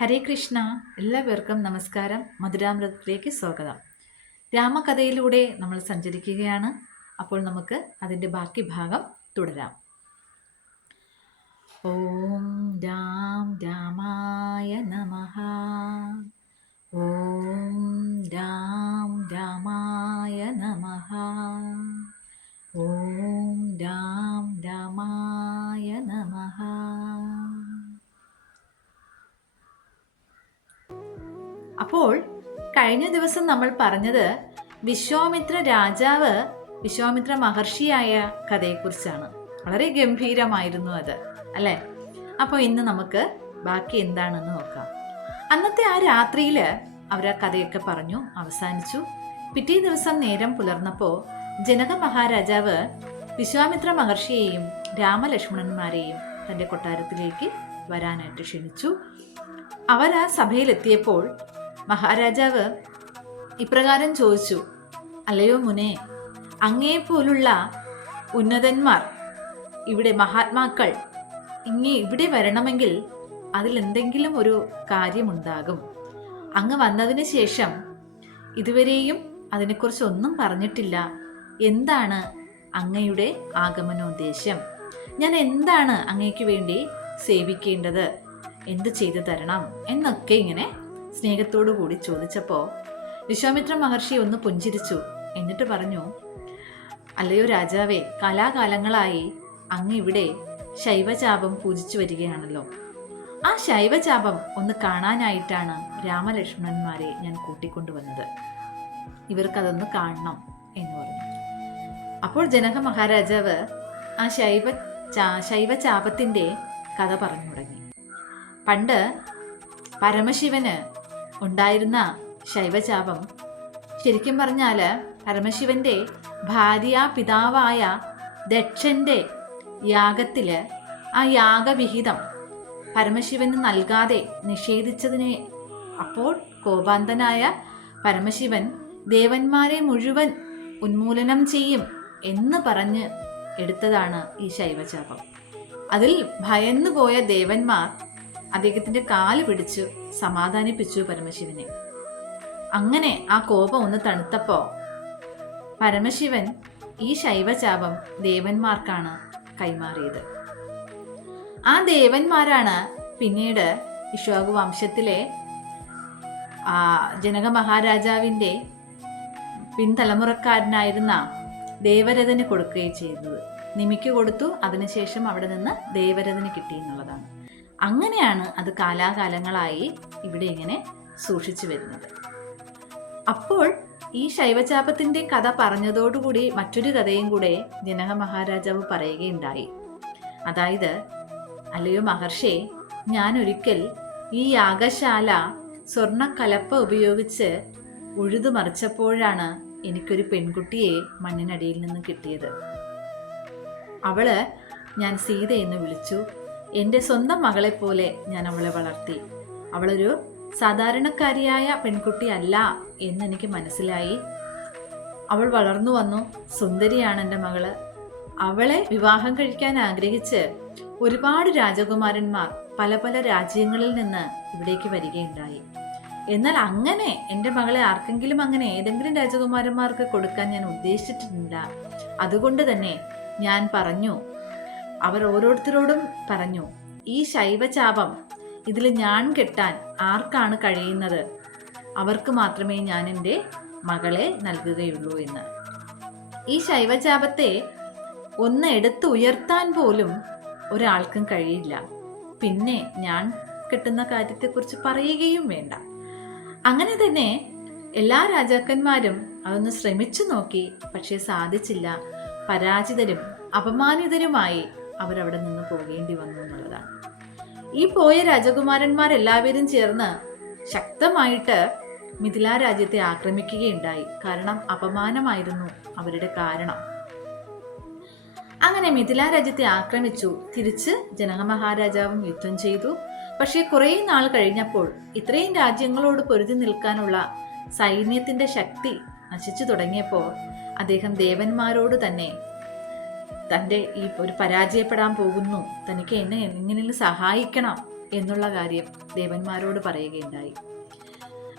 ഹരേ കൃഷ്ണ. എല്ലാവർക്കും നമസ്കാരം. മധുരാമൃതത്തിലേക്ക് സ്വാഗതം. രാമകഥയിലൂടെ നമ്മൾ സഞ്ചരിക്കുകയാണ്. അപ്പോൾ നമുക്ക് അതിന്റെ ബാക്കി ഭാഗം തുടരാം. ഓം രാം രാമായ നമ. ഓം രാം രാമായ നമ. ഓം അപ്പോൾ കഴിഞ്ഞ ദിവസം നമ്മൾ പറഞ്ഞത് വിശ്വാമിത്ര രാജാവ് വിശ്വാമിത്ര മഹർഷിയായ കഥയെക്കുറിച്ചാണ്. വളരെ ഗംഭീരമായിരുന്നു അത് അല്ലേ? അപ്പോൾ ഇന്ന് നമുക്ക് ബാക്കി എന്താണെന്ന് നോക്കാം. അന്നത്തെ ആ രാത്രിയിൽ അവർ ആ കഥയൊക്കെ പറഞ്ഞു അവസാനിച്ചു. പിറ്റേ ദിവസം നേരം പുലർന്നപ്പോൾ ജനക മഹാരാജാവ് വിശ്വാമിത്ര മഹർഷിയെയും രാമലക്ഷ്മണന്മാരെയും തന്റെ കൊട്ടാരത്തിലേക്ക് വരാനായിട്ട് ക്ഷണിച്ചു. അവർ ആ സഭയിലെത്തിയപ്പോൾ മഹാരാജാവ് ഇപ്രകാരം ചോദിച്ചു അല്ലയോ മുനെ അങ്ങേപ്പോലുള്ള ഉന്നതന്മാർ ഇവിടെ മഹാത്മാക്കൾ ഇങ്ങേ ഇവിടെ വരണമെങ്കിൽ അതിലെന്തെങ്കിലും ഒരു കാര്യമുണ്ടാകും. അങ്ങ് വന്നതിന് ശേഷം ഇതുവരെയും അതിനെക്കുറിച്ച് ഒന്നും പറഞ്ഞിട്ടില്ല. എന്താണ് അങ്ങയുടെ ആഗമനോദ്ദേശം ഞാൻ എന്താണ് അങ്ങയ്ക്ക് വേണ്ടി സേവിക്കേണ്ടത്? എന്ത് ചെയ്തു തരണം? എന്നൊക്കെ ഇങ്ങനെ സ്നേഹത്തോടു കൂടി ചോദിച്ചപ്പോൾ വിശ്വാമിത്ര മഹർഷി ഒന്ന് പുഞ്ചിരിച്ചു. എന്നിട്ട് പറഞ്ഞു അല്ലയോ രാജാവേ കാലാകാലങ്ങളായി അങ്ങ് ഇവിടെ ശൈവചാപം പൂജിച്ചു വരികയാണല്ലോ. ആ ശൈവചാപം ഒന്ന് കാണാനായിട്ടാണ് രാമലക്ഷ്മണന്മാരെ ഞാൻ കൂട്ടിക്കൊണ്ടുവന്നത്. ഇവർക്കതൊന്ന് കാണണം എന്ന് പറഞ്ഞു. അപ്പോൾ ജനക മഹാരാജാവ് ആ ശൈവ ശൈവചാപത്തിന്റെ കഥ പറഞ്ഞു തുടങ്ങി. പണ്ട് പരമശിവന് ഉണ്ടായിരുന്ന ശൈവചാപം. ശരിക്കും പറഞ്ഞാൽ പരമശിവന്റെ ഭാര്യ പിതാവായ ദക്ഷന്റെ യാഗത്തിൽ ആ യാഗവിഹിതം പരമശിവന് നൽകാതെ നിഷേധിച്ചതിനെ അപ്പോൾ കോപാന്തനായ പരമശിവൻ ദേവന്മാരെ മുഴുവൻ ഉന്മൂലനം ചെയ്യും എന്ന് പറഞ്ഞ് എടുത്തതാണ് ഈ ശൈവചാപം. അതിൽ ഭയന്നുപോയ ദേവന്മാർ അദ്ദേഹത്തിന്റെ കാൽ പിടിച്ചു സമാധാനിപ്പിച്ചു പരമശിവനെ. അങ്ങനെ ആ കോപം ഒന്ന് തണുത്തപ്പോ പരമശിവൻ ഈ ശൈവചാപം ദേവന്മാർക്കാണ് കൈമാറിയത്. ആ ദേവന്മാരാണ് പിന്നീട് ഇഷ്വാകു വംശത്തിലെ ആ ജനക മഹാരാജാവിന്റെ പിൻതലമുറക്കാരനായിരുന്ന ദേവരഥന് കൊടുക്കുകയും ചെയ്തത്. നിമിക്ക് കൊടുത്തു അതിനുശേഷം അവിടെ നിന്ന് ദേവരഥന് കിട്ടി എന്നുള്ളതാണ്. അങ്ങനെയാണ് അത് കാലാകാലങ്ങളായി ഇവിടെ ഇങ്ങനെ സൂക്ഷിച്ചു വരുന്നത്. അപ്പോൾ ഈ ശൈവചാപത്തിന്റെ കഥ പറഞ്ഞതോടുകൂടി മറ്റൊരു കഥയും കൂടെ ജനക മഹാരാജാവ് പറയുകയുണ്ടായി. അതായത് അല്ലയോ മഹർഷേ ഞാൻ ഒരിക്കൽ ഈ യാഗശാല സ്വർണക്കലപ്പ ഉപയോഗിച്ച് ഉഴുതു മറിച്ചപ്പോഴാണ് എനിക്കൊരു പെൺകുട്ടിയെ മണ്ണിനടിയിൽ നിന്ന് കിട്ടിയത്. അവൾ ഞാൻ സീത എന്ന് വിളിച്ചു. എന്റെ സ്വന്തം മകളെപ്പോലെ ഞാൻ അവളെ വളർത്തി. അവളൊരു സാധാരണക്കാരിയായ പെൺകുട്ടി അല്ല എന്ന് എനിക്ക് മനസ്സിലായി. അവൾ വളർന്നു വന്നു. സുന്ദരിയാണ് എന്റെ മകൾ. അവളെ വിവാഹം കഴിക്കാൻ ആഗ്രഹിച്ച് ഒരുപാട് രാജകുമാരന്മാർ പല പല രാജ്യങ്ങളിൽ നിന്ന് ഇവിടേക്ക് വരികയുണ്ടായി. എന്നാൽ അങ്ങനെ എന്റെ മകളെ ആർക്കെങ്കിലും അങ്ങനെ ഏതെങ്കിലും രാജകുമാരന്മാർക്ക് കൊടുക്കാൻ ഞാൻ ഉദ്ദേശിച്ചിട്ടില്ല. അതുകൊണ്ട് തന്നെ ഞാൻ പറഞ്ഞു അവർ ഓരോരുത്തരോടും പറഞ്ഞു ഈ ശൈവചാപം ഇതിൽ ഞാൻ കെട്ടാൻ ആർക്കാണ് കഴിയുന്നത്? അവർക്ക് മാത്രമേ ഞാൻ എന്റെ മകളെ നൽകുകയുള്ളൂ എന്ന്. ഈ ശൈവചാപത്തെ ഒന്ന് എടുത്ത് ഉയർത്താൻ പോലും ഒരാൾക്കും കഴിയില്ല. പിന്നെ ഞാൻ കിട്ടുന്ന കാര്യത്തെക്കുറിച്ച് പറയുകയും വേണ്ട. അങ്ങനെ തന്നെ എല്ലാ രാജാക്കന്മാരും അതൊന്ന് ശ്രമിച്ചു നോക്കി പക്ഷേ സാധിച്ചില്ല. പരാജിതരും അപമാനിതരുമായി അവരവിടെ നിന്ന് പോകേണ്ടി വന്നു എന്നുള്ളതാണ്. ഈ പോയ രാജകുമാരന്മാരെല്ലാവരും ചേർന്ന് ശക്തമായിട്ട് മിഥില രാജ്യത്തെ ആക്രമിക്കുകയുണ്ടായി. കാരണം അപമാനമായിരുന്നു അവരുടെ കാരണം. അങ്ങനെ മിഥില രാജ്യത്തെ ആക്രമിച്ചു. തിരിച്ച് ജനക മഹാരാജാവും യുദ്ധം ചെയ്തു. പക്ഷേ കുറേ നാൾ കഴിഞ്ഞപ്പോൾ ഇത്രയും രാജ്യങ്ങളോട് പൊരുതി നിൽക്കാനുള്ള സൈന്യത്തിന്റെ ശക്തി നശിച്ചു തുടങ്ങിയപ്പോൾ അദ്ദേഹം ദേവന്മാരോട് തന്നെ തന്റെ ഈ ഒരു പരാജയപ്പെടാൻ പോകുന്നു. തനിക്ക് എന്നെ എങ്ങനെയും സഹായിക്കണം എന്നുള്ള കാര്യം ദേവന്മാരോട് പറയുകയുണ്ടായി.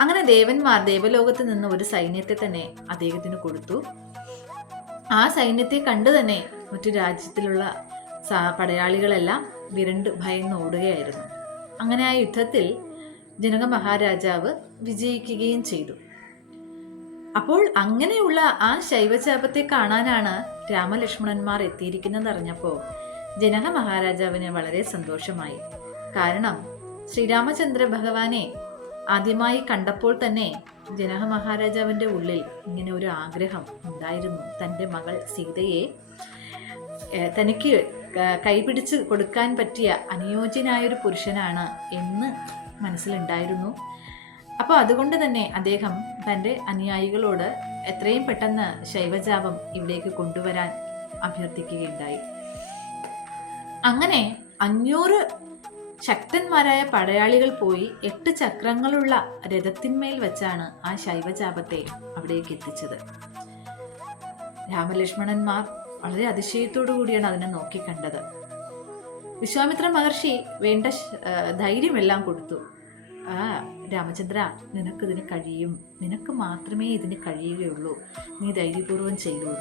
അങ്ങനെ ദേവന്മാർ ദേവലോകത്ത് നിന്ന് ഒരു സൈന്യത്തെ തന്നെ അദ്ദേഹത്തിന് കൊടുത്തു. ആ സൈന്യത്തെ കണ്ടു തന്നെ മറ്റു രാജ്യത്തിലുള്ള പടയാളികളെല്ലാം വിരണ്ട് ഭയന്ന് ഓടുകയായിരുന്നു. അങ്ങനെ ആ യുദ്ധത്തിൽ ജനക മഹാരാജാവ് വിജയിക്കുകയും ചെയ്തു. അപ്പോൾ അങ്ങനെയുള്ള ആ ശൈവശാപത്തെ കാണാനാണ് രാമലക്ഷ്മണന്മാർ എത്തിയിരിക്കുന്നത് അറിഞ്ഞപ്പോ ജനക മഹാരാജാവിന് വളരെ സന്തോഷമായി. കാരണം ശ്രീരാമചന്ദ്ര ഭഗവാനെ ആദ്യമായി കണ്ടപ്പോൾ തന്നെ ജനക മഹാരാജാവിന്റെ ഉള്ളിൽ ഇങ്ങനെ ഒരു ആഗ്രഹം ഉണ്ടായിരുന്നു. തന്റെ മകൾ സീതയെ തനിക്ക് കൈപിടിച്ച് കൊടുക്കാൻ പറ്റിയ അനുയോജ്യനായൊരു പുരുഷനാണ് എന്ന് മനസ്സിലുണ്ടായിരുന്നു. അപ്പോൾ അതുകൊണ്ട് തന്നെ അദ്ദേഹം തന്റെ അനുയായികളോട് എത്രയും പെട്ടെന്ന് ശൈവജാപം ഇവിടേക്ക് കൊണ്ടുവരാൻ അഭ്യർത്ഥിക്കുകയുണ്ടായി. അങ്ങനെ അഞ്ഞൂറ് ശക്തന്മാരായ പടയാളികൾ പോയി എട്ട് ചക്രങ്ങളുള്ള രഥത്തിന്മേൽ വെച്ചാണ് ആ ശൈവജാപത്തെ അവിടേക്ക് എത്തിച്ചത്. രാമലക്ഷ്മണന്മാർ വളരെ അതിശയത്തോടു കൂടിയാണ് അതിനെ നോക്കിക്കണ്ടത്. വിശ്വാമിത്ര മഹർഷി വേണ്ട ധൈര്യമെല്ലാം കൊടുത്തു. ആ രാമചന്ദ്ര നിനക്കിതിന് കഴിയും. നിനക്ക് മാത്രമേ ഇതിന് കഴിയുകയുള്ളൂ. നീ ധൈര്യപൂർവം ചെയ്യൂ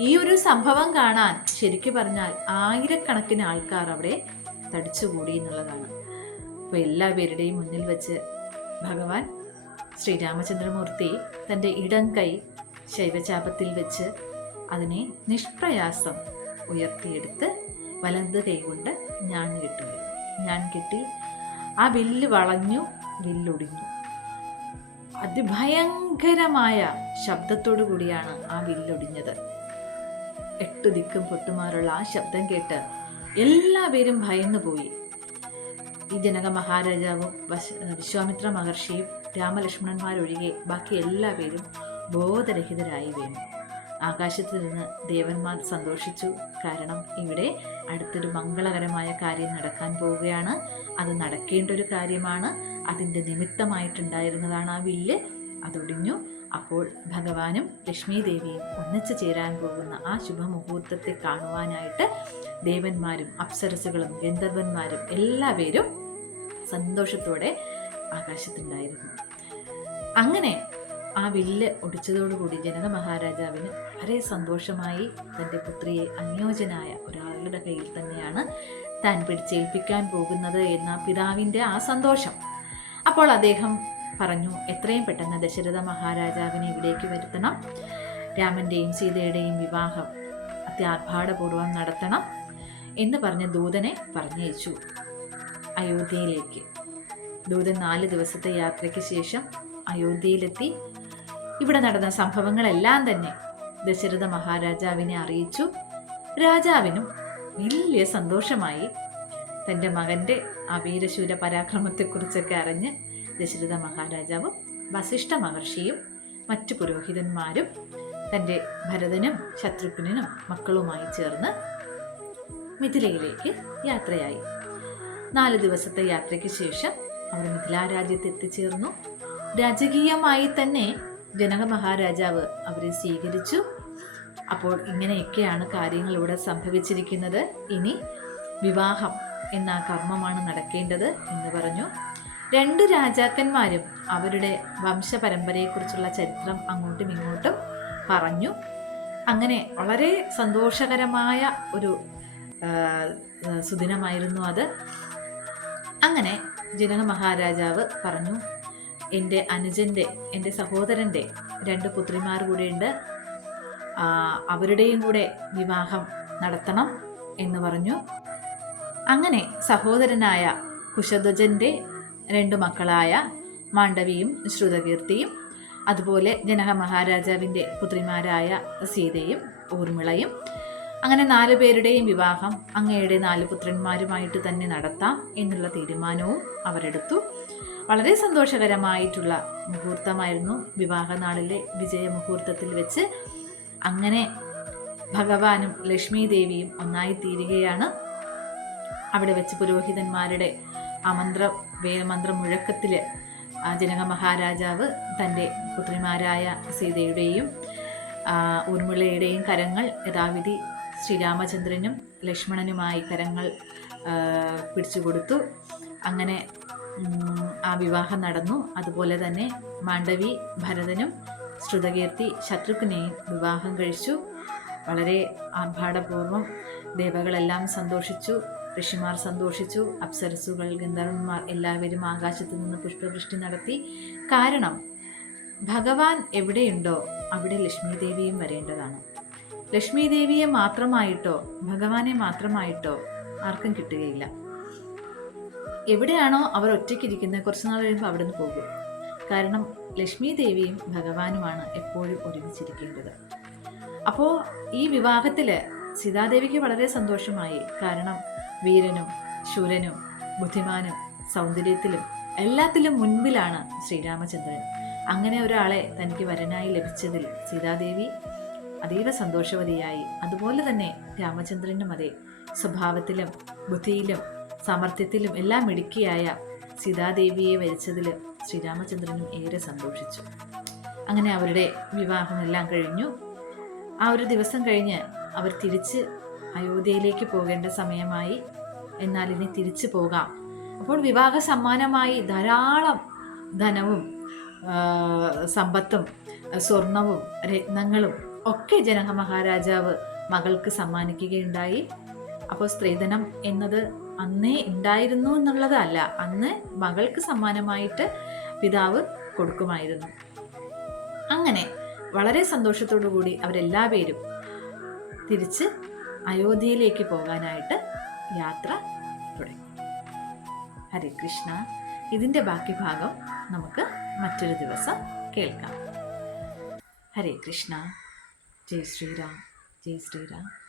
ഈ ഒരു സംഭവം കാണാൻ ശരിക്കു പറഞ്ഞാൽ ആയിരക്കണക്കിന് ആൾക്കാർ അവിടെ തടിച്ചുകൂടി എന്നുള്ളതാണ്. അപ്പോൾ എല്ലാ പേരുടെയും മുന്നിൽ വെച്ച് ഭഗവാൻ ശ്രീരാമചന്ദ്രമൂർത്തി തന്റെ ഇടം കൈ ശൈവചാപത്തിൽ വെച്ച് അതിനെ നിഷ്പ്രയാസം ഉയർത്തിയെടുത്ത് വലത് കൈകൊണ്ട് ഞാൻ കിട്ടുകയും ഞാൻ കിട്ടി ആ വില്ല് വളഞ്ഞു വില്ലൊടിഞ്ഞു. അതിഭയങ്കരമായ ശബ്ദത്തോടു കൂടിയാണ് ആ വില്ലൊടിഞ്ഞത്. എട്ട് ദിക്കും പൊട്ടുമാറുള്ള ആ ശബ്ദം കേട്ട് എല്ലാവരും ഭയന്നുപോയി ഈ ജനക മഹാരാജാവും വശ- വിശ്വാമിത്ര മഹർഷിയും രാമലക്ഷ്മണന്മാരൊഴികെ ബാക്കി എല്ലാവരും ബോധരഹിതരായി വീണു. ആകാശത്ത് നിന്ന് ദേവന്മാർ സന്തോഷിച്ചു. കാരണം ഇവിടെ അടുത്തൊരു മംഗളകരമായ കാര്യം നടക്കാൻ പോവുകയാണ്. അത് നടക്കേണ്ട ഒരു കാര്യമാണ്. അതിന്റെ നിമിത്തമായിട്ടുണ്ടായിരുന്നതാണ് ആ വില്ല്. അതൊടിഞ്ഞു. അപ്പോൾ ഭഗവാനും ലക്ഷ്മി ദേവിയും ഒന്നിച്ചു ചേരാൻ പോകുന്ന ആ ശുഭമുഹൂർത്തത്തെ കാണുവാനായിട്ട് ദേവന്മാരും അപ്സരസുകളും ഗന്ധർവന്മാരും എല്ലാവരും സന്തോഷത്തോടെ ആകാശത്തുണ്ടായിരുന്നു. അങ്ങനെ ആ വില്ല് ഒടിച്ചതോടുകൂടി ജനക മഹാരാജാവിന് വളരെ സന്തോഷമായി തന്റെ പുത്രിയെ അനുയോജ്യനായ ഒരാളുടെ കയ്യിൽ തന്നെയാണ് താൻ പിടിച്ചേൽപ്പിക്കാൻ പോകുന്നത് എന്ന പിതാവിന്റെ ആ സന്തോഷം. അപ്പോൾ അദ്ദേഹം പറഞ്ഞു എത്രയും പെട്ടെന്ന് ദശരഥ മഹാരാജാവിനെ ഇവിടേക്ക് വരുത്തണം. രാമന്റെയും സീതയുടെയും വിവാഹം അത്യാർഭാടപൂർവം നടത്തണം എന്ന് പറഞ്ഞ് ദൂതനെ പറഞ്ഞയച്ചു അയോധ്യയിലേക്ക്. ദൂതൻ നാല് ദിവസത്തെ യാത്രയ്ക്ക് ശേഷം അയോധ്യയിലെത്തി. ഇവിടെ നടന്ന സംഭവങ്ങളെല്ലാം തന്നെ ദശരഥ മഹാരാജാവിനെ അറിയിച്ചു. രാജാവിനും വലിയ സന്തോഷമായി. തന്റെ മകന്റെ ആ വീരശൂര പരാക്രമത്തെക്കുറിച്ചൊക്കെ അറിഞ്ഞ് ദശരഥ മഹാരാജാവും വസിഷ്ഠ മഹർഷിയും മറ്റു പുരോഹിതന്മാരും തന്റെ ഭരതനും ശത്രുഘ്നും മക്കളുമായി ചേർന്ന് മിഥിലയിലേക്ക് യാത്രയായി. നാല് ദിവസത്തെ യാത്രയ്ക്ക് ശേഷം അവർ മിഥിലാ രാജ്യത്ത് എത്തിച്ചേർന്നു. രാജകീയമായി തന്നെ ജനക മഹാരാജാവ് അവരെ സ്വീകരിച്ചു. അപ്പോൾ ഇങ്ങനെയൊക്കെയാണ് കാര്യങ്ങൾ ഇവിടെ സംഭവിച്ചിരിക്കുന്നത്. ഇനി വിവാഹം എന്ന കർമ്മമാണ് നടക്കേണ്ടത് എന്ന് പറഞ്ഞു. രണ്ട് രാജാക്കന്മാരും അവരുടെ വംശപരമ്പരയെക്കുറിച്ചുള്ള ചരിത്രം അങ്ങോട്ടും ഇങ്ങോട്ടും പറഞ്ഞു. അങ്ങനെ വളരെ സന്തോഷകരമായ ഒരു സുദിനമായിരുന്നു അത്. അങ്ങനെ ജനക മഹാരാജാവ് പറഞ്ഞു എന്റെ അനുജന്റെ എന്റെ സഹോദരന്റെ രണ്ട് പുത്രിമാർ കൂടെയുണ്ട്. അവരുടെയും കൂടെ വിവാഹം നടത്തണം എന്ന് പറഞ്ഞു. അങ്ങനെ സഹോദരനായ കുശധ്വജന്റെ രണ്ടു മക്കളായ മാണ്ഡവിയും ശ്രുതകീർത്തിയും അതുപോലെ ജനക മഹാരാജാവിന്റെ പുത്രിമാരായ സീതയും ഊർമിളയും അങ്ങനെ നാലു പേരുടെയും വിവാഹം അങ്ങയുടെ നാല് പുത്രന്മാരുമായിട്ട് തന്നെ നടത്താം എന്നുള്ള തീരുമാനവും അവരെടുത്തു. വളരെ സന്തോഷകരമായിട്ടുള്ള മുഹൂർത്തമായിരുന്നു വിവാഹനാളിലെ വിജയ മുഹൂർത്തത്തിൽ വെച്ച്. അങ്ങനെ ഭഗവാനും ലക്ഷ്മി ദേവിയും ഒന്നായി തീരുകയാണ്. അവിടെ വെച്ച് പുരോഹിതന്മാരുടെ ആ മന്ത്ര വേദമന്ത്ര മുഴക്കത്തിൽ ജനക മഹാരാജാവ് തന്റെ പുത്രിമാരായ സീതയുടെയും ഊർമിളയുടെയും കരങ്ങൾ യഥാവിധി ശ്രീരാമചന്ദ്രനും ലക്ഷ്മണനുമായി കരങ്ങൾ പിടിച്ചു കൊടുത്തു. അങ്ങനെ ആ വിവാഹം നടന്നു. അതുപോലെ തന്നെ മാണ്ഡവി ഭരതനും ശ്രുതകീർത്തി ശത്രുഘ്നെയും വിവാഹം കഴിച്ചു. വളരെ ആർഭാടപൂർവം ദേവകളെല്ലാം സന്തോഷിച്ചു. ഋഷിമാർ സന്തോഷിച്ചു. അപ്സരസുകൾ ഗന്ധർവന്മാർ എല്ലാവരും ആകാശത്തു നിന്ന് പുഷ്പവൃഷ്ടി നടത്തി. കാരണം ഭഗവാൻ എവിടെയുണ്ടോ അവിടെ ലക്ഷ്മി ദേവിയും വരേണ്ടതാണ്. ലക്ഷ്മി ദേവിയെ മാത്രമായിട്ടോ ഭഗവാനെ മാത്രമായിട്ടോ ആർക്കും കിട്ടുകയില്ല. എവിടെയാണോ അവർ ഒറ്റയ്ക്കിരിക്കുന്നത് കുറച്ച് നാൾ കഴിയുമ്പോൾ അവിടെ നിന്ന് പോകും. കാരണം ലക്ഷ്മി ദേവിയും ഭഗവാനുമാണ് എപ്പോഴും ഒരുമിച്ചിരിക്കേണ്ടത്. അപ്പോൾ ഈ വിവാഹത്തിൽ സീതാദേവിക്ക് വളരെ സന്തോഷമായി. കാരണം വീരനും ശൂരനും ബുദ്ധിമാനും സൗന്ദര്യത്തിലും എല്ലാത്തിലും മുൻപിലാണ് ശ്രീരാമചന്ദ്രൻ. അങ്ങനെ ഒരാളെ തനിക്ക് വരനായി ലഭിച്ചതിൽ സീതാദേവി അതീവ സന്തോഷവതിയായി. അതുപോലെ തന്നെ രാമചന്ദ്രനും അതെ. സ്വഭാവത്തിലും ബുദ്ധിയിലും സമർത്ഥ്യത്തിലും എല്ലാം മിടുക്കിയായ സീതാദേവിയെ വരിച്ചതിൽ ശ്രീരാമചന്ദ്രനും ഏറെ സന്തോഷിച്ചു. അങ്ങനെ അവരുടെ വിവാഹമെല്ലാം കഴിഞ്ഞു. ആ ഒരു ദിവസം കഴിഞ്ഞ് അവർ തിരിച്ച് അയോധ്യയിലേക്ക് പോകേണ്ട സമയമായി. എന്നാൽ ഇനി തിരിച്ചു പോകാം. അപ്പോൾ വിവാഹ സമ്മാനമായി ധാരാളം ധനവും സമ്പത്തും സ്വർണവും രത്നങ്ങളും ഒക്കെ ജനക മഹാരാജാവ് മകൾക്ക് സമ്മാനിക്കുകയുണ്ടായി. അപ്പോൾ സ്ത്രീധനം എന്നത് അന്നേ ഉണ്ടായിരുന്നു എന്നുള്ളതല്ല അന്ന് മകൾക്ക് സമ്മാനമായിട്ട് പിതാവ് കൊടുക്കുമായിരുന്നു. അങ്ങനെ വളരെ സന്തോഷത്തോടു കൂടി അവരെല്ലാ പേരും തിരിച്ച് അയോധ്യയിലേക്ക് പോകാനായിട്ട് യാത്ര തുടങ്ങി. ഹരേ കൃഷ്ണ. ഇതിന്റെ ബാക്കി ഭാഗം നമുക്ക് മറ്റൊരു ദിവസം കേൾക്കാം. ഹരേ കൃഷ്ണ. ജയ് ശ്രീരാം. ജയ് ശ്രീറാം